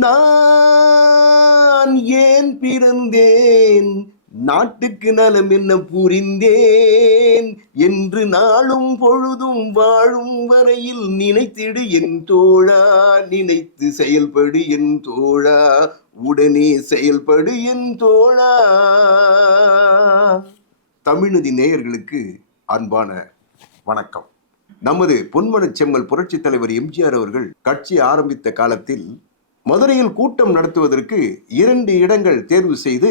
நான் ஏன் பிறந்தேன்? நாட்டுக்கு நலம் என்ன புரிந்தேன்? என்று நாளும் பொழுதும் வாழும் வரையில் நினைத்திடு என் தோழா நினைத்து செயல்படு என் தோழா உடனே செயல்படு என் தோழா. தமிழ்நதி நேயர்களுக்கு அன்பான வணக்கம். நமது பொன்மனச் செம்மல் புரட்சித் தலைவர் எம்ஜிஆர் அவர்கள் கட்சி ஆரம்பித்த காலத்தில் மதுரையில் கூட்டம் நடத்துவதற்கு இரண்டு இடங்கள் தேர்வு செய்து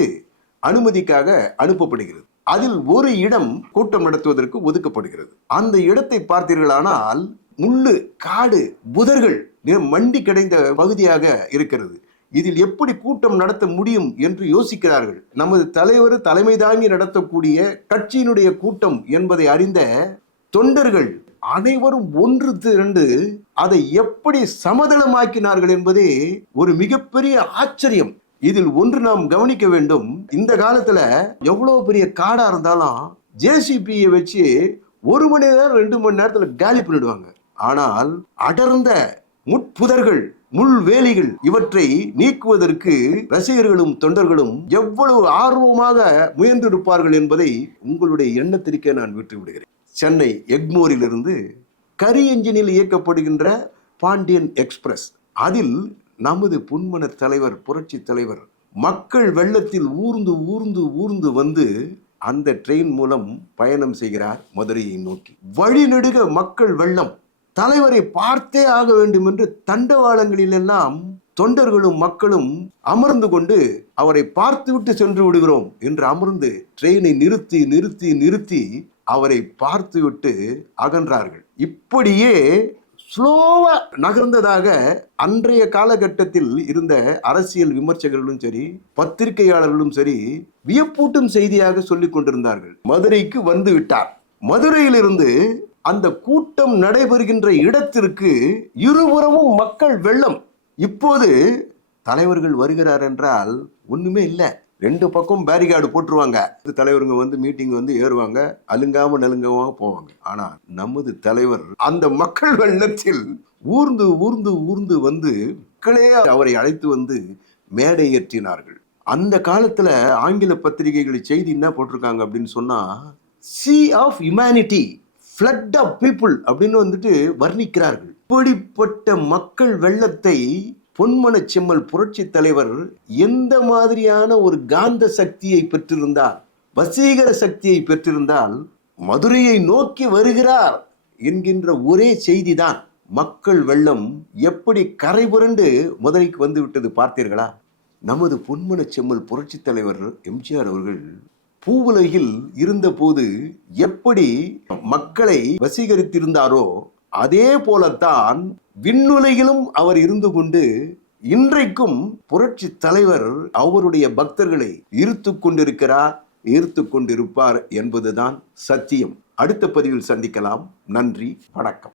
அனுமதிக்காக அனுப்பப்படுகிறது. அதில் ஒரு இடம் கூட்டம் நடத்துவதற்கு ஒதுக்கப்படுகிறது. அந்த இடத்தை பார்த்தீர்களானால் முள்ளு காடு புதர்கள் மண்டி கிடைந்த பகுதியாக இருக்கிறது. இதில் எப்படி கூட்டம் நடத்த முடியும் என்று யோசிக்கிறார்கள். நமது தலைவர் தலைமை தாங்கி நடத்தக்கூடிய கட்சியினுடைய கூட்டம் என்பதை அறிந்த தொண்டர்கள் அனைவரும் ஒன்று திரண்டு அதை எப்படி சமதளமாக்கினார்கள் என்பதே ஒரு மிகப்பெரிய ஆச்சரியம். இதில் ஒன்று நாம் கவனிக்க வேண்டும். இந்த காலத்துல எவ்வளவு பெரிய காடா இருந்தாலும் ஜேசிபியை வச்சு ஒரு மணி நேரம் ரெண்டு மணி நேரத்துல காலி பண்ணிடுவாங்க. ஆனால் அடர்ந்த முட்புதர்கள் முள் வேலிகள் இவற்றை நீக்குவதற்கு ரசிகர்களும் தொண்டர்களும் எவ்வளவு ஆர்வமாக முயன்றிருப்பார்கள் என்பதை உங்களுடைய எண்ணத்திற்கே நான் விட்டு விடுகிறேன் சென்னை எக்மோரிலிருந்து கரி என்ஜினில் இயக்கப்படுகின்ற பாண்டியன் எக்ஸ்பிரஸ். அதில் நமது புன்மன தலைவர் புரட்சி தலைவர் மக்கள் வெள்ளத்தில் ஊர்ந்து ஊர்ந்து ஊர்ந்து வந்து அந்த ட்ரெயின் மூலம் பயணம் செய்கிறார் மதுரையை நோக்கி. வழிநெடுக மக்கள் வெள்ளம். தலைவரை பார்த்தே ஆக வேண்டும் என்று தண்டவாளங்களில் எல்லாம் தொண்டர்களும் மக்களும் அமர்ந்து கொண்டு அவரை பார்த்துவிட்டு சென்று விடுகிறோம் என்று அமர்ந்து ட்ரெயினை நிறுத்தி நிறுத்தி நிறுத்தி அவரை பார்த்துவிட்டு அகன்றார்கள். இப்படியே ஸ்லோவா நகர்ந்ததாக அன்றைய காலகட்டத்தில் இருந்த அரசியல் விமர்சகர்களும் சரி பத்திரிகையாளர்களும் சரி வியப்பூட்டும் செய்தியாக சொல்லிக் கொண்டிருந்தார்கள். மதுரைக்கு வந்து விட்டார். மதுரையிலிருந்து அந்த கூட்டம் நடைபெறுகின்ற இடத்திற்கு இருபுறமும் மக்கள் வெள்ளம். இப்போது தலைவர்கள் வருகிறார் என்றால் ஒண்ணுமே இல்லை. ரெண்டு பக்கம் பேரிகார்டு போட்டுருவாங்க. தலைவருங்க வந்து மீட்டிங் வந்து ஏறுவாங்க. அலுங்காம நலுங்காம போவாங்க. ஆனா நமது தலைவர் அந்த மக்கள் வெள்ளத்தில் ஊர்ந்து ஊர்ந்து ஊர்ந்து வந்து மக்களே அவரை அழைத்து வந்து மேடை ஏற்றினார்கள். அந்த காலத்துல ஆங்கில பத்திரிகைகள் செய்தி என்ன போட்டிருக்காங்க அப்படின்னு சொன்னா sea of humanity flood of people அப்படின்னு வந்துட்டு வர்ணிக்கிறார்கள். இப்படிப்பட்ட மக்கள் வெள்ளத்தை பொன்மன செம்மல் புரட்சி தலைவர் எந்த மாதிரியான ஒரு காந்த சக்தியை பெற்றிருந்தார் வசீகர சக்தியை பெற்றிருந்தால் மதுரையை நோக்கி வருகிறார் என்கின்ற ஒரே செய்திதான். மக்கள் வெள்ளம் எப்படி கரை புரண்டு மதுரைக்கு வந்து விட்டது பார்த்தீர்களா? நமது பொன்மன செம்மல் புரட்சி தலைவர் எம்ஜிஆர் அவர்கள் பூவுலகில் இருந்தபோது எப்படி மக்களை வசீகரித்திருந்தாரோ அதே போலத்தான் விண்ணுலகிலும் அவர் இருந்து கொண்டு இன்றைக்கும் புரட்சி தலைவர் அவருடைய பக்தர்களை ஈர்த்து கொண்டிருக்கிறார் ஈர்த்து கொண்டிருப்பார் என்பதுதான் சத்தியம். அடுத்த பதிவில் சந்திக்கலாம். நன்றி வணக்கம்.